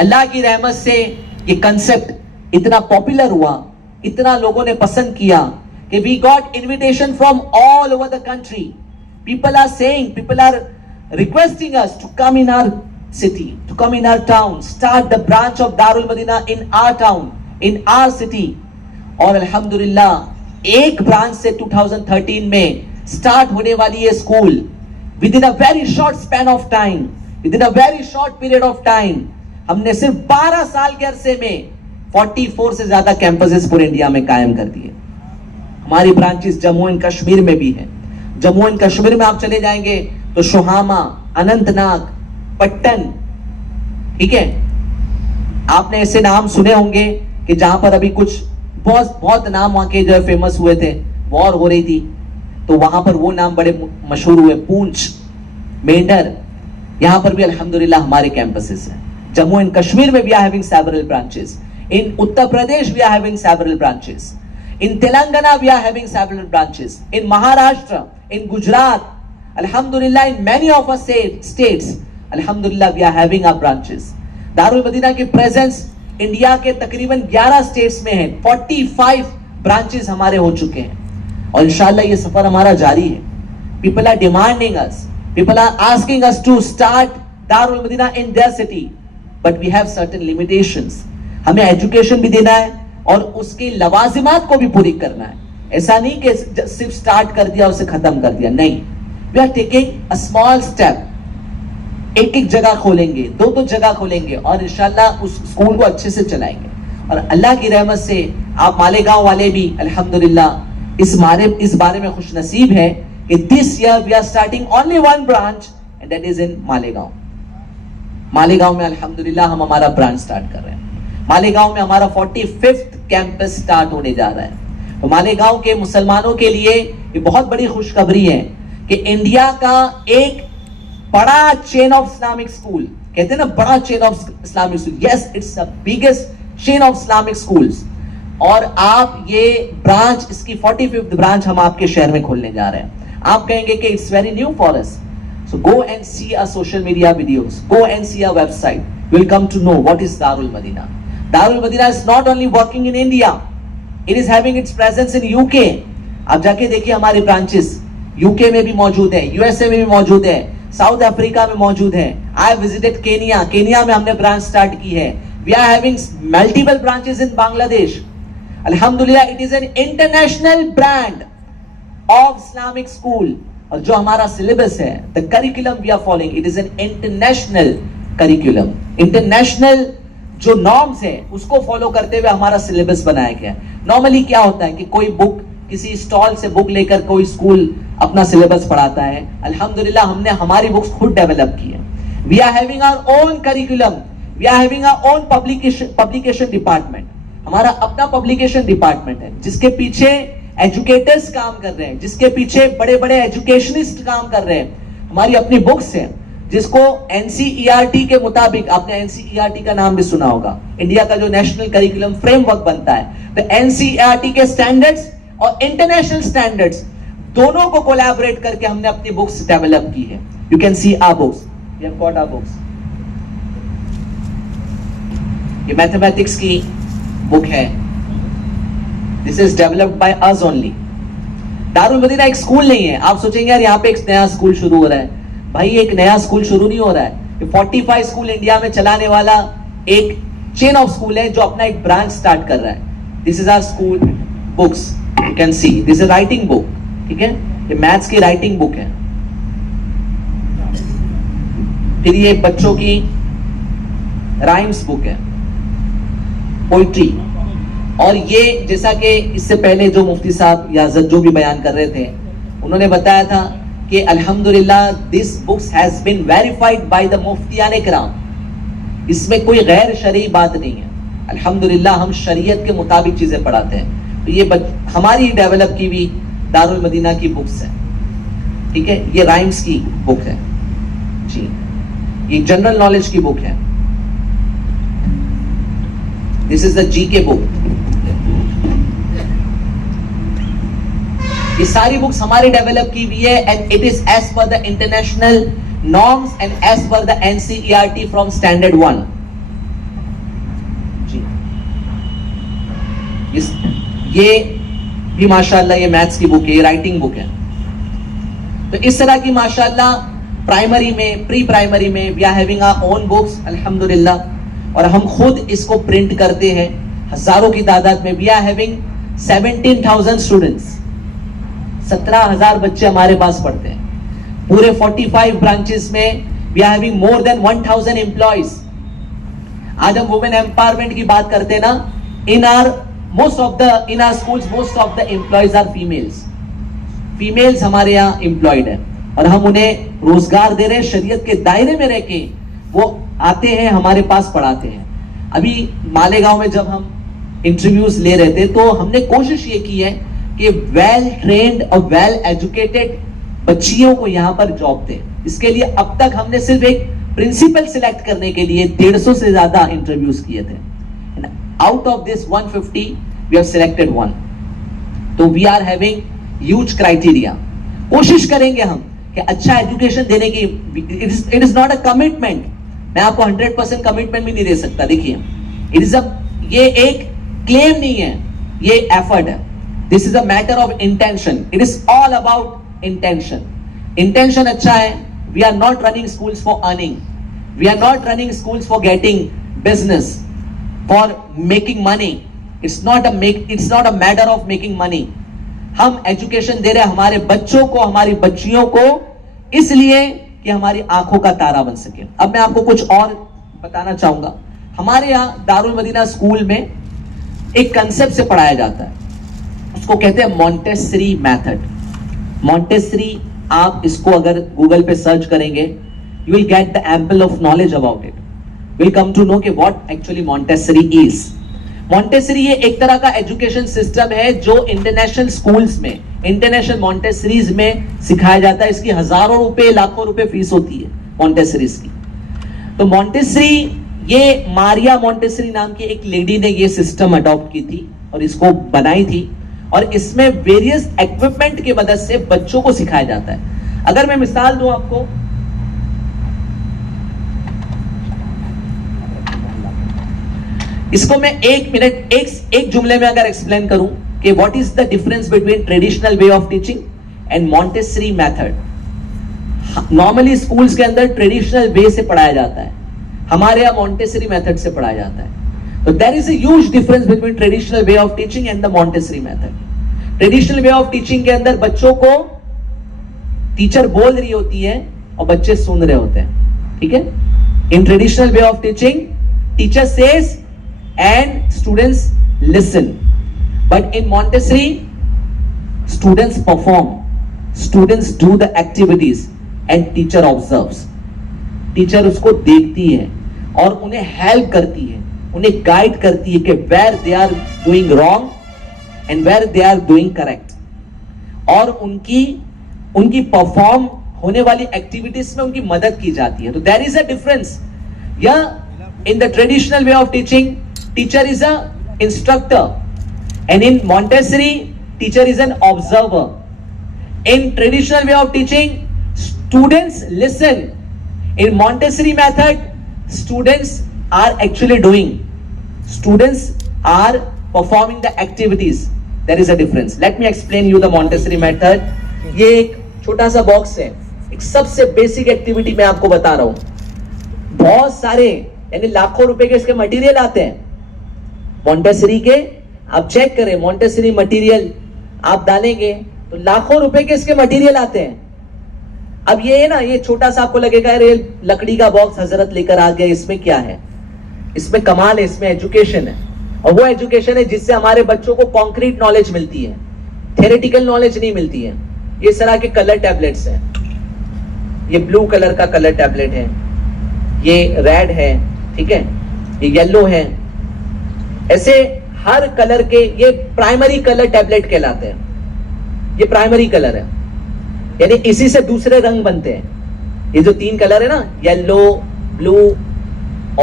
अल्लाह की रहमत से ये कंसेप्ट इतना पॉपुलर हुआ, इतना लोगों ने पसंद किया कि we got invitation from all over the country. People are saying, people are requesting us to come in our city, to come in our town, start the branch of Darul Madina in our town, in our city. और अल्हम्दुलिल्लाह एक branch से 2013 में start होने वाली ये school with in a very short span of time, with in a very short period of time, हमने सिर्फ 12 साल के अरसे में 44 से ज्यादा कैंपसेस पूरे इंडिया में कायम कर दिए. हमारी ब्रांचेस जम्मू एंड कश्मीर में भी है. जम्मू एंड कश्मीर में आप चले जाएंगे तो शोहामा, अनंतनाग, पट्टन, ठीक है, आपने ऐसे नाम सुने होंगे कि जहां पर अभी कुछ बहुत नाम वहां के जो फेमस हुए थे, वॉर हो रही थी तो वहां पर वो नाम बड़े मशहूर हुए. पूंछ, मेंढर, यहां पर भी अल्हम्दुलिल्लाह हमारे कैंपसेस हैं. जम्मू एंड कश्मीर में we are having several branches. In Uttar Pradesh we are having several branches. In Telangana we are having several branches. In Maharashtra, in Gujarat, Alhamdulillah, in many of our states, Alhamdulillah, we are having our branches. Darul Madina की presence India के तकरीबन 11 states में है. 45 branches हमारे हो चुके हैं और इंशाल्लाह ये सफर हमारा जारी है. People are demanding us, people are asking us to start Darul Madina in their city, but we have certain limitations. हमें education भी देना है और उसकी लवाजिमात को भी पूरी करना है. ऐसा नहीं कि सिर्फ स्टार्ट कर दिया उसे खत्म कर दिया, नहीं. We are taking a small step. एक एक जगह खोलेंगे, दो जगह खोलेंगे और इंशाल्लाह उस स्कूल को अच्छे से चलाएंगे. और अल्लाह की रहमत से आप मालेगांव वाले भी अल्हम्दुलिल्लाह इस बारे में खुश नसीब है कि this year we are starting only one branch and that is in Malegaon. Malegaon में अल्हम्दुलिल्लाह हम हमारा ब्रांच स्टार्ट कर रहे हैं. मालेगांव में हमारा 45th कैंपस स्टार्ट होने जा रहा है. तो मालेगांव के मुसलमानों के लिए ये बहुत बड़ी खुशखबरी है कि इंडिया का एक बड़ा चेन ऑफ इस्लामिक स्कूल, कहते हैं ना बड़ा chain of Islamic school, yes it's the biggest chain of Islamic schools. और आप ये ब्रांच, इसकी 45th ब्रांच हम आपके शहर में खोलने जा रहे हैं. आप कहेंगे कि it's very new for us, so go and see our social media videos, go and see our website, you will come to know what is Darul Madina. Darul Madina is not only working in India, it is having its presence in UK. आप जाके देखिए हमारे branches UK में भी मौजूद है, USA में भी मौजूद है, साउथ अफ्रीका में मौजूद है. आई विजिटेड केनिया, केनिया में हमने ब्रांच स्टार्ट की है. We are having multiple branches in Bangladesh. अल्हम्दुलिल्लाह it is an international brand of Islamic school. और जो हमारा सिलेबस है, the curriculum we are following, it is an international curriculum. International जो नॉर्म्स है उसको फॉलो करते हुए हमारा सिलेबस बनाया गया है. नॉर्मली क्या होता है कि कोई बुक, किसी स्टॉल से बुक लेकर कोई स्कूल अपना सिलेबस पढ़ाता है. अल्हम्दुलिल्लाह हमने हमारी बुक्स खुद डेवलप की है. We are having our own curriculum, we are having our own publication department. हमारा अपना पब्लिकेशन डिपार्टमेंट है जिसके पीछे एजुकेटर्स काम कर रहे हैं, जिसके पीछे बड़े बड़े एजुकेशनिस्ट काम कर रहे हैं. हमारी अपनी बुक्स है जिसको एनसीईआरटी के मुताबिक, आपने एनसीईआरटी का नाम भी सुना होगा, इंडिया का जो नेशनल करिकुलम फ्रेमवर्क बनता है, तो एनसीईआरटी के स्टैंडर्ड्स और इंटरनेशनल स्टैंडर्ड्स दोनों को कोलैबोरेट करके हमने अपनी बुक्स डेवलप की है. You can see our books, we have got our books. ये मैथमेटिक्स की बुक है. This is developed by us only. Darul Madina एक स्कूल नहीं है. आप सोचेंगे यार यहाँ पे एक नया स्कूल शुरू हो रहा है. भाई एक नया स्कूल शुरू नहीं हो रहा है. 45 स्कूल इंडिया में चलाने वाला एक चेन ऑफ स्कूल है जो अपना एक ब्रांच स्टार्ट कर रहा है. This is our school books, you can see. This is writing book, ठीक है, ये मैथ्स की राइटिंग बुक है. फिर ये बच्चों की राइम्स बुक है, पोइट्री. और ये जैसा कि इससे पहले जो मुफ्ती साहब या जो भी बयान कर रहे थे उन्होंने बताया था कि अल्हम्दुलिल्लाह this books has been verified by the मुफ्तियान किराम. इसमें कोई गैर शरई बात नहीं है. अल्हम्दुलिल्लाह हम शरीयत के मुताबिक चीजें पढ़ाते हैं. तो ये हमारी डेवलप की भी दारुल मदीना की बुक्स है, ठीक है. ये राइम्स की बुक है जी, ये जनरल नॉलेज की बुक है. This is the GK book. ये सारी बुक्स हमारी डेवलप की हुई है and it is as per the international norms and as per the NCERT from standard 1. ये भी माशाल्लाह ये मैथ्स की बुक है, ये राइटिंग बुक है। तो इस तरह की माशाल्लाह प्राइमरी में, प्री प्राइमरी में we are having our own books अल्हम्दुलिल्लाह, और हम खुद इसको प्रिंट करते हैं हजारों की तादाद में। वी आर हैविंग 17,000 स्टूडेंट्स, 17,000 बच्चे हमारे पास पढ़ते हैं। पूरे 45 ब्रांचेस में we are having more than 1,000 employees. आज हम वुमेन एम्पावरमेंट की बात करते हैं ना, in our schools most of the employees are females हमारे यहाँ एम्प्लॉयड है, और हम उन्हें रोजगार दे रहे हैं शरीयत के दायरे में रह के। वो आते हैं हमारे पास पढ़ाते हैं। अभी मालेगांव में जब हम इंटरव्यूज ले रहे थे तो हमने कोशिश ये की है कि वेल ट्रेन्ड और वेल एजुकेटेड बच्चियों को यहाँ पर जॉब दे। इसके लिए अब तक हमने सिर्फ एक प्रिंसिपल सिलेक्ट करने के लिए 150 से ज्यादा इंटरव्यूज किए थे। Out of this 150 we have selected one. तो we are having huge criteria. कोशिश करेंगे हम कि अच्छा एजुकेशन देने की। It is not a commitment, मैं आपको 100% कमिटमेंट भी नहीं दे सकता। देखिए, इट इज ये एक क्लेम नहीं है, ये एफर्ट है। This is a matter of intention. It is all about intention. Intention अच्छा है। We are not running schools for earning, we are not running schools for getting business, for making money. It's not a matter of making money. हम education दे रहे हैं हमारे बच्चों को, हमारी बच्चियों को, इसलिए कि हमारी आंखों का तारा बन सके। अब मैं आपको कुछ और बताना चाहूंगा। हमारे यहाँ दारुल मदीना स्कूल में एक कंसेप्ट से पढ़ाया जाता है, उसको कहते हैं मॉन्टेसरी मेथड। मॉन्टेसरी, आप इसको अगर गूगल पे सर्च करेंगे, you will get the ample of knowledge about it. Will come to know कि what actually Montessori is. Montessori ये एक तरह का एजुकेशन सिस्टम है जो इंटरनेशनल स्कूल्स में, इंटरनेशनल मॉन्टेसरीज में सिखाया जाता है। इसकी हजारों रुपए, लाखों रुपए फीस होती है मॉन्टेसरीज की। तो मॉन्टेसरी, ये मारिया मॉन्टेसरी नाम की एक लेडी ने ये सिस्टम अडॉप्ट की थी और इसको बनाई थी, और इसमें वेरियस इक्विपमेंट की मदद से बच्चों को सिखाया जाता है। अगर मैं मिसाल दूं आपको, इसको मैं एक मिनट एक जुमले में अगर एक्सप्लेन करूं कि what is the difference between traditional way of teaching and Montessori method. Normally schools के अंदर ट्रेडिशनल वे से पढ़ाया जाता है, हमारे यहाँ मॉन्टेसरी मेथड से पढ़ाया जाता है। तो there is a huge difference between traditional way of teaching and the Montessori method. Traditional way of teaching के अंदर बच्चों को टीचर बोल रही होती है और बच्चे सुन रहे होते हैं, ठीक है। In traditional way of teaching teacher says and students listen, but in Montessori students perform, students do the activities and teacher observes. Teacher उसको देखती है और उन्हें हेल्प करती है, उन्हें गाइड करती है कि where they are doing wrong and where they are doing correct, और उनकी परफॉर्म होने वाली एक्टिविटीज में उनकी मदद की जाती है। तो there is a difference. Yeah, in the traditional way of teaching teacher is a instructor, and in Montessori teacher is an observer. In traditional way of teaching students listen. In Montessori method students are actually doing, students are performing the activities. There is a difference. Let me explain you the Montessori method. ये एक छोटा सा box है, एक सबसे basic activity मैं आपको बता रहा हूं। बहुत सारे यानी लाखों रुपए के इसके मटेरियल आते हैं मॉन्टेसरी के। आप चेक करें, मॉन्टेसरी मटेरियल आप डालेंगे तो लाखों रुपए के इसके मटेरियल आते हैं। अब ये है ना, ये छोटा सा आपको लगेगा अरे लकड़ी का बॉक्स हजरत लेकर आ गया, इसमें क्या है? इसमें कमाल है, इसमें एजुकेशन है, और वो एजुकेशन है जिससे हमारे बच्चों को कॉन्क्रीट नॉलेज मिलती है, थ्योरेटिकल नॉलेज नहीं मिलती है। ये इस तरह के कलर टैबलेट्स हैं, ये ब्लू कलर का कलर टैबलेट है, ये रेड है, ठीक है, ये येलो है, ऐसे हर कलर के ये प्राइमरी कलर टैबलेट कहलाते हैं। ये प्राइमरी कलर है, यानी इसी से दूसरे रंग बनते हैं। ये जो 3 कलर है ना, येलो, ब्लू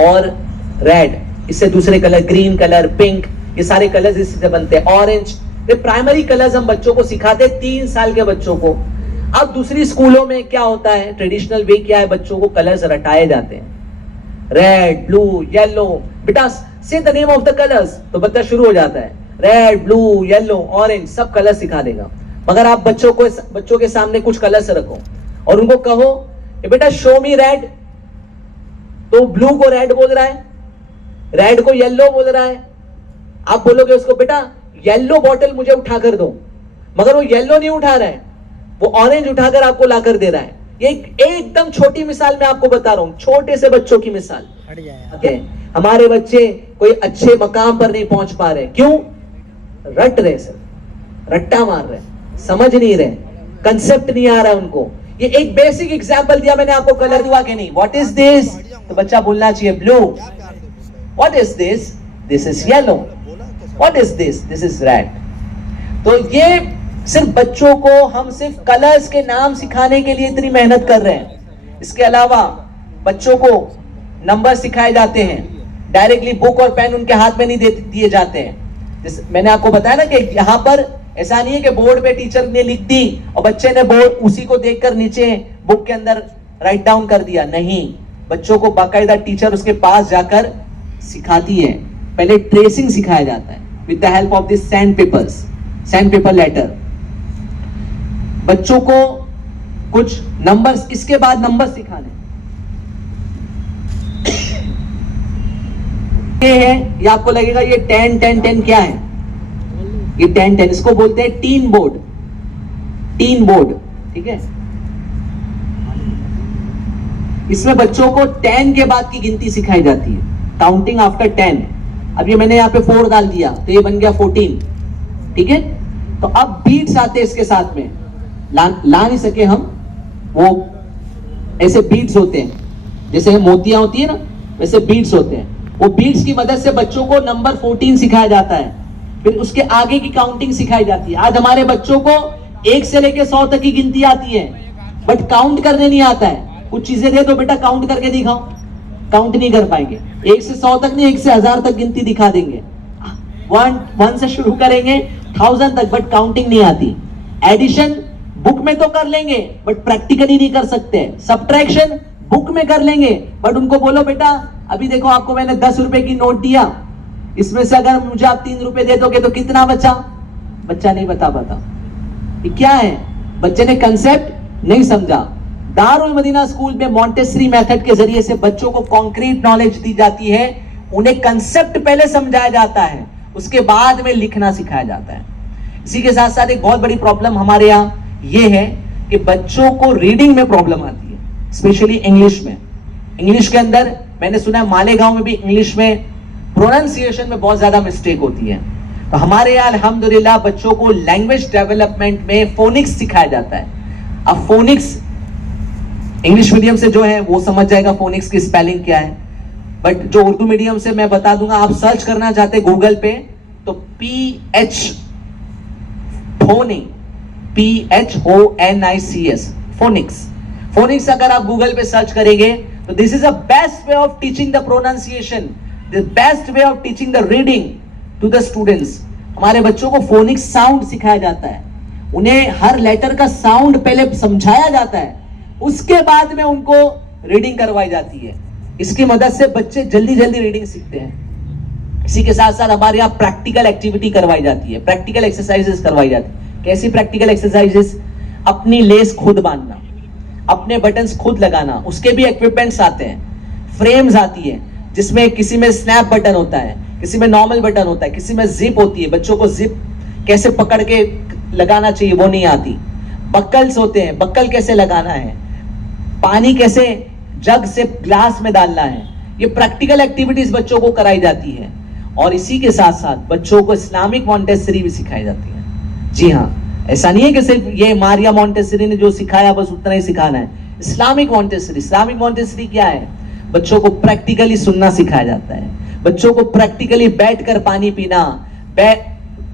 और रेड, इससे दूसरे कलर ग्रीन कलर, पिंक, ये सारे कलर्स इसी से बनते हैं, ऑरेंज। ये प्राइमरी कलर्स हम बच्चों को सिखाते हैं, 3 साल के बच्चों को। अब दूसरी स्कूलों में क्या होता है, ट्रेडिशनल वे क्या है, बच्चों को कलर्स रटाए जाते हैं, रेड, ब्लू, येलो। बेटा से the name of the colours, तो बच्चा शुरू हो जाता है रेड, ब्लू, येलो, ऑरेंज सब कलर सिखा देगा। मगर आप बच्चों के सामने कुछ कलर से रखो और उनको कहो बेटा शो मी रेड, तो ब्लू को रेड बोल रहा है, रेड को येलो बोल रहा है। आप बोलोगे उसको बेटा येलो बॉटल मुझे उठा कर दो, मगर वो येलो नहीं उठा रहा है, वो ऑरेंज उठाकर आपको लाकर दे रहा है। ये एकदम छोटी मिसाल मैं आपको बता रहा हूं, छोटे से बच्चों की मिसाल। हमारे बच्चे कोई अच्छे मकाम पर नहीं पहुंच पा रहे, क्यों? रट रहे, सर रट्टा मार रहे, समझ नहीं रहे, कंसेप्ट नहीं आ रहा उनको। ये एक बेसिक एग्जांपल दिया मैंने आपको, कलर हुआ कि नहीं। What is this? तो बच्चा बोलना चाहिए blue. What is this? This is yellow. What is this? This is red. तो ये सिर्फ बच्चों को हम सिर्फ कलर्स के नाम सिखाने के लिए इतनी मेहनत कर रहे हैं। इसके अलावा बच्चों को नंबर सिखाए जाते हैं, डायरेक्टली बुक और पेन उनके हाथ में नहीं दिए जाते हैं। मैंने आपको बताया ना कि यहाँ पर ऐसा नहीं है कि बोर्ड पे टीचर ने लिख दी और बच्चे ने बोर्ड उसी को देखकर नीचे बुक के अंदर राइट डाउन कर दिया। नहीं, बच्चों को बाकायदा टीचर उसके पास जाकर सिखाती है। पहले ट्रेसिंग सिखाया जाता है with the help of this sand paper letter. बच्चों को कुछ नंबर्स, इसके बाद नंबर सिखाने ये है, ये आपको लगेगा ये 10 10 10 क्या है? ये 10 10 इसको बोलते हैं टीन बोर्ड, ठीक है। इसमें बच्चों को 10 के बाद की गिनती सिखाई जाती है, काउंटिंग आफ्टर 10। अब ये मैंने यहाँ पे 4 डाल दिया तो ये बन गया 14, ठीक है। तो अब बीट्स आते हैं इसके साथ में, ला नहीं सके हम, वो ऐसे बीट्स होते हैं, जैसे मोतियां होती है ना, वैसे बीट्स होते हैं। वो बीट्स की मदद से बच्चों को नंबर 14 सिखाया जाता है, फिर उसके आगे की काउंटिंग सिखाई जाती है। आज हमारे बच्चों को 1 से लेकर 100 तक की गिनती आती है, बट काउंट करने नहीं आता है। कुछ चीजें दे दो बेटा काउंट करके दिखाओ, काउंट नहीं कर पाएंगे। 1 से 100 तक नहीं, 1 से 1000 तक गिनती दिखा देंगे। 1 से शुरू करेंगे 1000 तक, बट काउंटिंग नहीं आती। एडिशन बुक में तो कर लेंगे बट प्रैक्टिकली नहीं कर सकते। सब्ट्रैक्शन बुक में कर लेंगे, बट उनको बोलो बेटा अभी देखो आपको मैंने 10 रुपए की नोट दिया, इसमें से अगर मुझे आप 3 रुपए दे दोगे तो कितना बचा? बच्चा नहीं बता पाता। ये क्या है? बच्चे ने कंसेप्ट नहीं समझा। दारुल मदीना स्कूल में मॉन्टेसरी मेथड के जरिए से बच्चों को कॉन्क्रीट नॉलेज दी जाती है। उन्हें कंसेप्ट पहले समझाया जाता है, उसके बाद में लिखना सिखाया जाता है। इसी के साथ साथ एक बहुत बड़ी प्रॉब्लम हमारे यहाँ ये है कि बच्चों को रीडिंग में प्रॉब्लम आती है, स्पेशली इंग्लिश में। इंग्लिश के अंदर मैंने सुना है मालेगांव में भी इंग्लिश में प्रोनाउंसिएशन में बहुत ज्यादा मिस्टेक होती है। तो हमारे यहाँ अल्हम्दुलिल्लाह बच्चों को लैंग्वेज डेवलपमेंट में फोनिक्स सिखाया जाता है। अब फोनिक्स इंग्लिश मीडियम से जो है वो समझ जाएगा फोनिक्स की स्पेलिंग क्या है, बट जो उर्दू मीडियम से मैं बता दूंगा। आप सर्च करना चाहते गूगल पे तो PHONICS फोनिक्स अगर आप गूगल पे सर्च करेंगे तो this is a best way of teaching the pronunciation, the best way of teaching the reading to the students. हमारे बच्चों को फोनिक्स साउंड सिखाया जाता है, उन्हें हर लेटर का साउंड पहले समझाया जाता है, उसके बाद में उनको रीडिंग करवाई जाती है। इसकी मदद से बच्चे जल्दी जल्दी रीडिंग सीखते हैं। इसी के साथ साथ हमारे यहाँ प्रैक्टिकल एक्टिविटी करवाई जाती है, प्रैक्टिकल एक्सरसाइजेस करवाई जाती है। कैसी प्रैक्टिकल एक्सरसाइजेस? अपनी लेस खुद बांधना, अपने बटन्स खुद लगाना, उसके भी इक्विपमेंट्स आते हैं, फ्रेम्स आती है जिसमें किसी में स्नैप बटन होता है, किसी में नॉर्मल बटन होता है, किसी में जिप होती है। बच्चों को जिप कैसे पकड़ के लगाना चाहिए वो नहीं आती। बक्कल्स होते हैं, बक्कल कैसे लगाना है, पानी कैसे जग से ग्लास में डालना है, ये प्रैक्टिकल एक्टिविटीज बच्चों को कराई जाती है। और इसी के साथ साथ बच्चों को इस्लामिक मॉन्टेसरी भी सिखाई जाती है। जी हाँ, ऐसा नहीं है कि सिर्फ ये मारिया मॉन्टेसरी ने जो सिखाया बस उतना ही सिखाना है। इस्लामिक मॉन्टेसरी क्या है? बच्चों को प्रैक्टिकली सुनना सिखाया जाता है, बच्चों को प्रैक्टिकली बैठकर पानी पीना,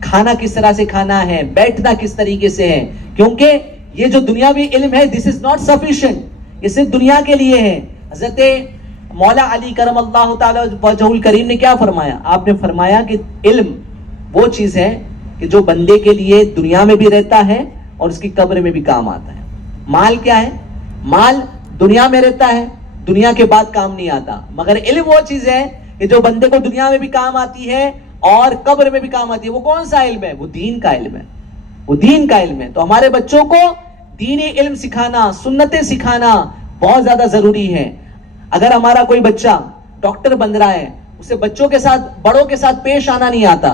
खाना किस तरह से खाना है, बैठना किस तरीके से है। क्योंकि ये जो दुनियावी इल्म है दिस इज नॉट सफिशिएंट, ये सिर्फ दुनिया के लिए है। हजरत मौला अली करमल्लाहु ताला वजहुल करीम ने क्या फरमाया? आपने फरमाया कि इल्म वो चीज है कि जो बंदे के लिए दुनिया में भी रहता है और उसकी कब्र में भी काम आता है। माल क्या है? माल दुनिया में रहता है, दुनिया के बाद काम नहीं आता, मगर इल्म वो चीज है कि जो बंदे को दुनिया में भी काम आती है और कब्र में भी काम आती है। वो कौन सा इल्म है? वो दीन का इल्म है, वो दीन का इल्म है। तो हमारे बच्चों को दीनी इल्म सिखाना, सुन्नतें सिखाना बहुत ज्यादा जरूरी है। अगर हमारा कोई बच्चा डॉक्टर बन रहा है, उसे बच्चों के साथ, बड़ों के साथ पेश आना नहीं आता,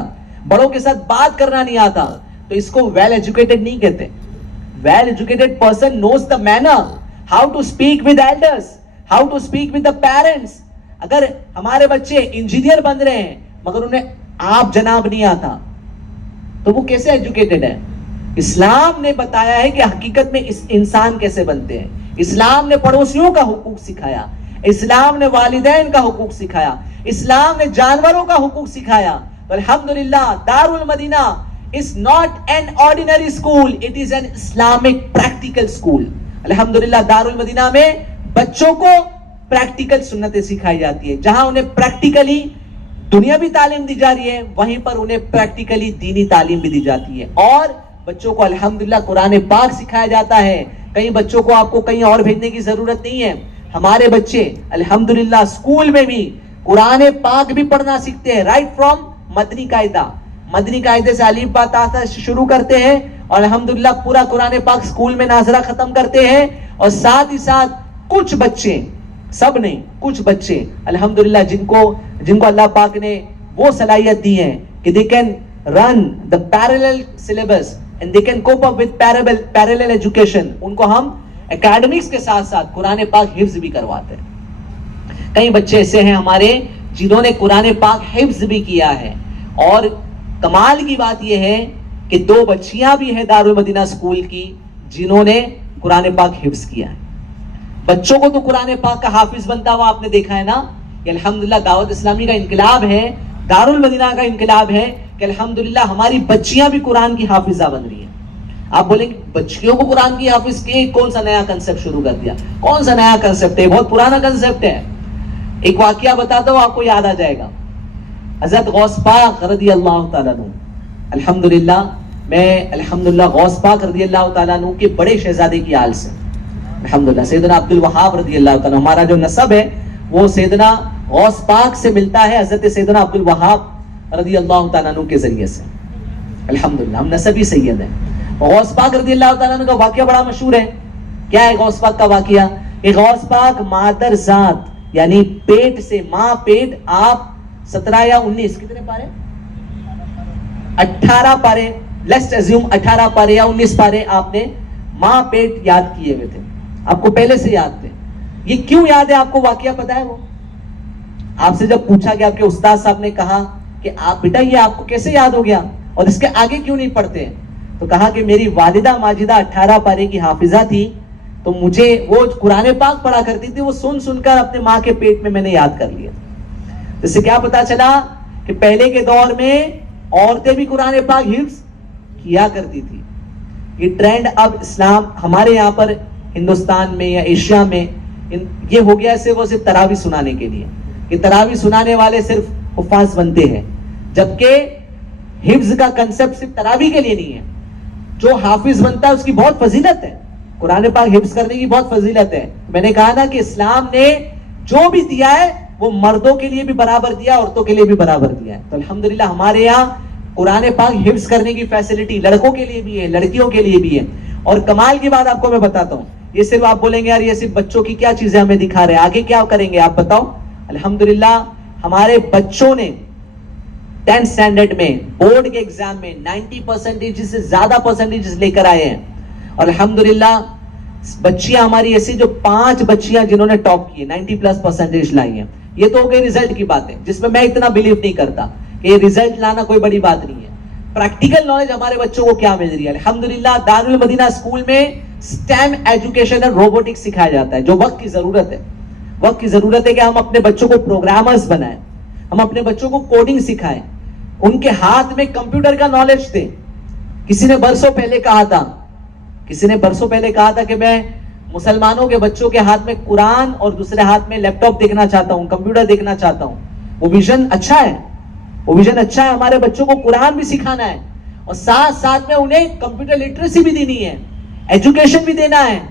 बड़ों के साथ बात करना नहीं आता, तो इसको वेल एजुकेटेड नहीं कहते। Well educated person knows the manner, how to speak with elders, how to speak with the parents. अगर हमारे बच्चे इंजीनियर बन रहे हैं मगर उन्हें आप जनाब नहीं आता, तो वो कैसे एजुकेटेड है? इस्लाम ने बताया है कि हकीकत में इस इंसान कैसे बनते हैं। इस्लाम ने पड़ोसियों का हुकूक सिखाया, इस्लाम ने वालिदैन का हुकूक सिखाया, इस्लाम ने जानवरों का हुकूक सिखाया। तो अल्हम्दुलिल्लाह Darul Madina is not an ordinary school, it is an Islamic practical school. अल्हम्दुलिल्लाह दारुल मदीना में बच्चों को प्रैक्टिकल सुन्नतें सिखाई जाती है। जहां उन्हें प्रैक्टिकली दुनियावी तालीम दी जा रही है, वहीं पर उन्हें प्रैक्टिकली दीनी तालीम भी दी जाती है। और बच्चों को अल्हम्दुलिल्लाह कुरान पाक सिखाया जाता है। कई बच्चों को आपको कहीं और भेजने की जरूरत नहीं है। हमारे बच्चे अल्हम्दुलिल्लाह स्कूल में भी कुरान पाक भी पढ़ना सीखते हैं, राइट फ्रॉम मदनी कायदा। मदनी कायदे से अलीफ बा ता सा शुरू करते हैं और अल्हम्दुलिल्लाह पूरा कुरान पाक स्कूल में नाजरा खत्म करते हैं। और साथ ही साथ कुछ बच्चे, सब नहीं, कुछ बच्चे अल्हम्दुलिल्लाह जिनको अल्लाह पाक ने वो सलाहियत दी है कि they can run the parallel syllabus and they can cope up with parallel education. उनको हम एकेडमिक्स के साथ साथ कुरान पाक हिफ्ज भी करवाते हैं। कई बच्चे ऐसे हैं हमारे जिन्होंने कुरान पाक हिफ्ज भी किया है। और कमाल की बात यह है कि 2 बच्चियां भी हैं दारुल मदीना स्कूल की जिन्होंने कुरान पाक हिफ्ज किया है। बच्चों को तो कुरान पाक का हाफिज बनता हुआ आपने देखा है ना। कि अल्हम्दुलिल्लाह दावत इस्लामी का इनकलाब है, दारुल मदीना का इनकलाब है कि अल्हम्दुलिल्लाह हमारी बच्चियां भी कुरान की हाफिजा बन रही हैं। आप बोलेंगे बच्चियों को कुरान की हाफिज के कौन सा नया कंसेप्ट शुरू कर दिया? कौन सा नया कंसेप्ट है? बहुत पुराना कंसेप्ट है। एक वाकया बताता हूं, आपको याद आ जाएगा। हज़रत गौस पाक रज़ियल्लाहु ताला अन्हु, अल्हम्दुलिल्लाह मैं अल्हम्दुलिल्लाह गौस पाक रज़ियल्लाहु ताला अन्हु के बड़े शहजादे की आल से, अल्हम्दुलिल्लाह सैयदना अब्दुल वहाब रज़ियल्लाहु ताला, हमारा जो नसब है वो सैयदना गौस पाक से मिलता है, हज़रत सैयदना अब्दुल वहाब रज़ियल्लाहु ताला अन्हु के जरिए से। अल्हम्दुलिल्लाह हम नसबी सैयद हैं। गौस पाक रज़ियल्लाहु ताला अन्हु का वाकया बड़ा मशहूर है। क्या है गौस पाक का वाकया? गौस पाक मादर जात यानी पेट से, मां पेट, आप 17 या 19 कितने पारे? 18 पारे, लेट्स अज्यूम 18 पारे या 19 पारे आपने मां पेट याद किए हुए थे, आपको पहले से याद थे। ये क्यों याद है आपको? वाकया पता है वो? आपसे जब पूछा गया, आपके उस्ताद साहब ने कहा कि आप बेटा ये आपको कैसे याद हो गया और इसके आगे क्यों नहीं पढ़ते? तो कहा कि मेरी वालिदा माजिदा 18 पारे की हाफिजा थी, तो मुझे वो कुरान पाक पढ़ा करती थी, वो सुन सुनकर अपने माँ के पेट में मैंने याद कर लिया। इससे क्या पता चला कि पहले के दौर में औरतें भी कुरान पाक हिफ्ज किया करती थी। ये ट्रेंड अब इस्लाम हमारे यहाँ पर हिंदुस्तान में या एशिया में ये हो गया सिर्फ तरावी सुनाने के लिए, कि तरावी सुनाने वाले सिर्फ हुफ़ाज़ बनते हैं, जबकि हिफ्ज का कंसेप्ट सिर्फ तरावी के लिए नहीं है। जो हाफिज बनता है उसकी बहुत फजीलत है, कुरान पाक हिफ्ज करने की बहुत फजीलत है। मैंने कहा ना कि इस्लाम ने जो भी दिया है वो मर्दों के लिए भी बराबर दिया, औरतों के लिए भी बराबर दिया है। तो अल्हम्दुलिल्लाह हमारे यहाँ कुरान पाक हिफ्ज करने की फैसिलिटी लड़कों के लिए भी है, लड़कियों के लिए भी है। और कमाल की बात आपको मैं बताता हूँ, ये सिर्फ आप बोलेंगे यार ये सिर्फ बच्चों की क्या चीजें हमें दिखा रहे हैं, आगे क्या करेंगे आप बताओ। अल्हम्दुलिल्लाह हमारे बच्चों ने 10th स्टैंडर्ड में बोर्ड के एग्जाम में 90% से ज्यादा परसेंटेज लेकर आए हैं। और अल्हम्दुलिल्लाह बच्चियां हमारी ऐसी जो 5 बच्चियां जिन्होंने टॉप किए 90+ % लाई हैं। ये तो हो गई रिजल्ट की बात है, जिसमें मैं इतना बिलीव नहीं करता कि ये रिजल्ट लाना कोई बड़ी बात नहीं है। प्रैक्टिकल नॉलेज हमारे बच्चों को क्या मिल रही है? अल्हम्दुलिल्लाह दारुल मदीना स्कूल में स्टेम एजुकेशन और रोबोटिक्स सिखाया जाता है, जो वक्त की जरूरत है। वक्त की जरूरत है कि हम अपने बच्चों को प्रोग्रामर्स बनाएं, हम अपने बच्चों को कोडिंग सिखाएं, उनके हाथ में कंप्यूटर का नॉलेज दें। किसी ने बरसों पहले कहा था कि मैं मुसलमानों के बच्चों के हाथ में कुरान और दूसरे हाथ में लैपटॉप देखना चाहता हूं, कंप्यूटर देखना चाहता हूं। वो विजन अच्छा है, वो विजन अच्छा है। हमारे बच्चों को कुरान भी सिखाना है और साथ साथ में उन्हें कंप्यूटर लिटरेसी भी देनी है, एजुकेशन भी देना है,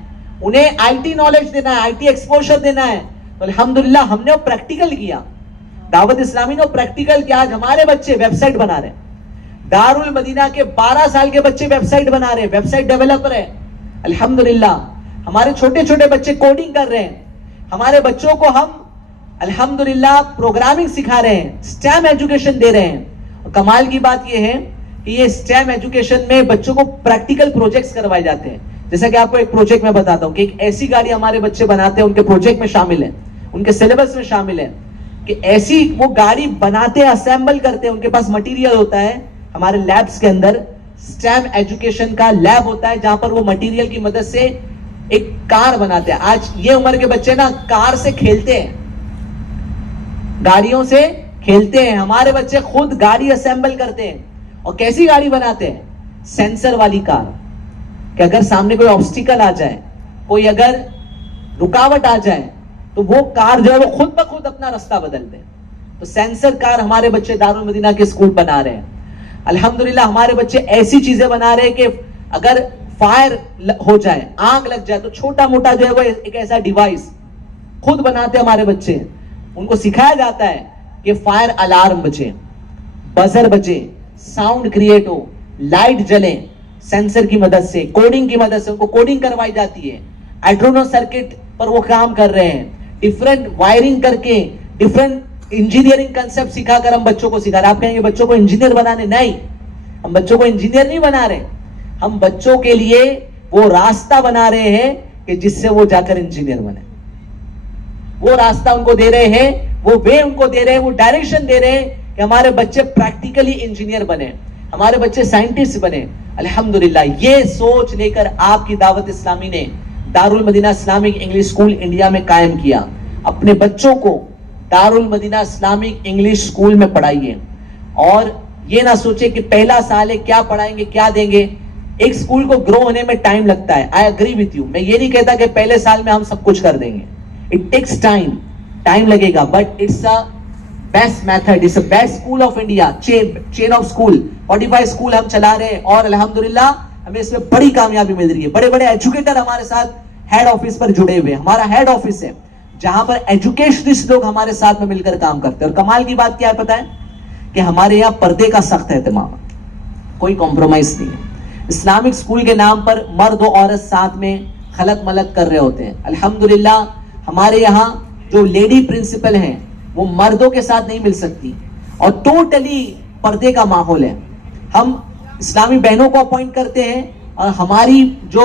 उन्हें आईटी नॉलेज देना है, आईटी एक्सपोजर देना है। तो अल्हम्दुलिल्लाह हमने वो प्रैक्टिकल किया। दावत इस्लामी ने प्रैक्टिकल किया। आज हमारे बच्चे वेबसाइट बना रहे हैं, दारुल मदीना के 12 साल के बच्चे वेबसाइट बना रहे हैं, वेबसाइट डेवलपर है अल्हम्दुलिल्लाह। हमारे छोटे छोटे बच्चे कोडिंग कर रहे हैं, हमारे बच्चों को हम अल्हम्दुलिल्लाह प्रोग्रामिंग सिखा रहे हैं, स्टेम एजुकेशन दे रहे हैं। और कमाल की बात यह है कि ये स्टेम एजुकेशन में बच्चों को प्रैक्टिकल प्रोजेक्ट्स करवाए जाते हैं। जैसा कि आपको एक प्रोजेक्ट में बताता हूं कि एक ऐसी गाड़ी हमारे बच्चे बनाते हैं, उनके प्रोजेक्ट में शामिल है, उनके सिलेबस में शामिल है कि ऐसी वो गाड़ी बनाते हैं, असेंबल करते हैं, उनके पास मटेरियल होता है। हमारे लैब्स के अंदर स्टेम एजुकेशन का लैब होता है जहां पर वो मटेरियल की मदद से एक कार बनाते हैं। आज ये उम्र के बच्चे ना कार से खेलते हैं, गाड़ियों से खेलते हैं। हमारे बच्चे खुद गाड़ी असेंबल करते हैं। और कैसी गाड़ी बनाते हैं? सेंसर वाली कार, कि अगर सामने कोई ऑब्स्टिकल आ जाए, कोई अगर रुकावट आ जाए, तो वो कार जो है वो खुद ब खुद अपना रास्ता बदलते हैं। तो सेंसर कार हमारे बच्चे दारुल मदीना के स्कूल बना रहे हैं। अल्हम्दुलिल्लाह हमारे बच्चे ऐसी चीजें बना रहे हैं कि अगर फायर हो जाए, आग लग जाए, तो छोटा मोटा जो है वो एक ऐसा डिवाइस खुद बनाते हैं हमारे बच्चे। उनको सिखाया जाता है कि फायर अलार्म बजे, बजर बजे, साउंड क्रिएट हो, लाइट जले, सेंसर की मदद से, कोडिंग की मदद से उनको कोडिंग करवाई जाती है। आर्डुइनो सर्किट पर वो काम कर रहे हैं, डिफरेंट वायरिंग करके डिफरेंट इंजीनियरिंग कंसेप्ट सिखाकर हम बच्चों को सिखा रहे हैं। आप कहेंगे बच्चों को इंजीनियर बनाने, नहीं, हम बच्चों को इंजीनियर नहीं बना रहे, हम बच्चों के लिए वो रास्ता बना रहे हैं कि जिससे वो जाकर इंजीनियर बने। वो रास्ता उनको दे रहे हैं, वो वे उनको दे रहे हैं, वो डायरेक्शन दे रहे हैं कि हमारे बच्चे प्रैक्टिकली इंजीनियर बने, हमारे बच्चे साइंटिस्ट बने। अल्हम्दुलिल्लाह ये सोच लेकर आपकी दावत इस्लामी ने Darul Madina Islamic English school India में कायम किया। अपने बच्चों को Darul Madina Islamic English school में पढ़ाइए और ये ना सोचे कि पहला साल है, क्या पढ़ाएंगे, क्या देंगे। एक स्कूल को ग्रो होने में टाइम लगता है। I agree with you. मैं ये नहीं कहता कि पहले साल में हम सब कुछ कर देंगे। इट टेक्स टाइम लगेगा, but it's a best method, it's a best school of India, chain of school, 45 school हम चला रहे हैं और अल्हम्दुलिल्लाह हमें इसमें बड़ी कामयाबी मिल रही है। बड़े बड़े एजुकेटर हमारे साथ हेड ऑफिस पर जुड़े हुए हैं। हमारा हेड ऑफिस है जहां पर एजुकेशनिस्ट लोग हमारे साथ में मिलकर काम करते हैं। और कमाल की बात क्या है पता है? कि हमारे यहाँ पर्दे का सख्त एहतमाम, कोई कॉम्प्रोमाइज नहीं है। इस्लामिक स्कूल के नाम पर मर्द और औरत साथ में खलत मलत कर रहे होते हैं। अल्हम्दुलिल्लाह हमारे यहाँ जो लेडी प्रिंसिपल हैं वो मर्दों के साथ नहीं मिल सकती और टोटली पर्दे का माहौल है। हम इस्लामी बहनों को अपॉइंट करते हैं और हमारी जो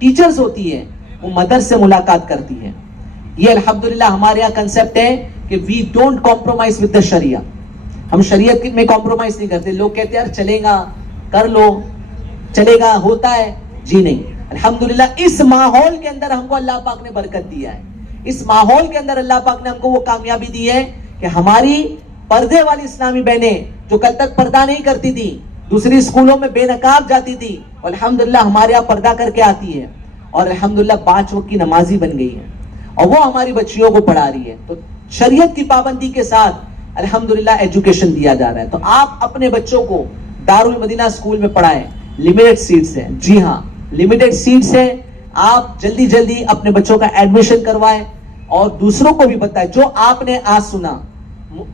टीचर्स होती है वो मदर से मुलाकात करती है। ये अल्हम्दुलिल्लाह हमारे यहाँ कंसेप्ट है कि we don't compromise with the शरिया। हम शरीयत में कॉम्प्रोमाइज नहीं करते। लोग कहते हैं यार चलेगा, कर लो, चलेगा, होता है। जी नहीं, अल्हम्दुलिल्लाह इस माहौल के अंदर हमको अल्लाह पाक ने बरकत दिया है। इस माहौल के अंदर अल्लाह पाक ने हमको वो कामयाबी दी है कि हमारी पर्दे वाली इस्लामी बहनें जो कल तक पर्दा नहीं करती थी, दूसरी स्कूलों में बेनकाब जाती थी, अल्हम्दुलिल्लाह हमारे यहाँ पर्दा करके आती है और अल्हम्दुलिल्लाह 5 वक्त की नमाजी बन गई है और वो हमारी बच्चियों को पढ़ा रही है। तो शरीयत की पाबंदी के साथ अल्हम्दुलिल्लाह एजुकेशन दिया जा रहा है। तो आप अपने बच्चों को दारुल मदीना स्कूल में पढ़ाएं। लिमिटेड सीट्स है, जी हाँ लिमिटेड सीट्स है। आप जल्दी जल्दी अपने बच्चों का एडमिशन करवाएं और दूसरों को भी बताएं। जो आपने आज सुना,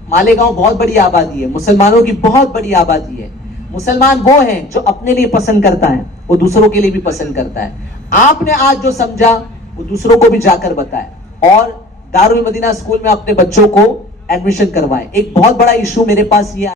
मालेगांव बहुत बड़ी आबादी है, मुसलमानों की बहुत बड़ी आबादी है। मुसलमान वो है जो अपने लिए पसंद करता है, वो दूसरों के लिए भी पसंद करता है। आपने आज जो समझा वो दूसरों को भी जाकर बताएं और दारुल मदीना स्कूल में अपने बच्चों को एडमिशन करवाएं। एक बहुत बड़ा इशू मेरे पास ये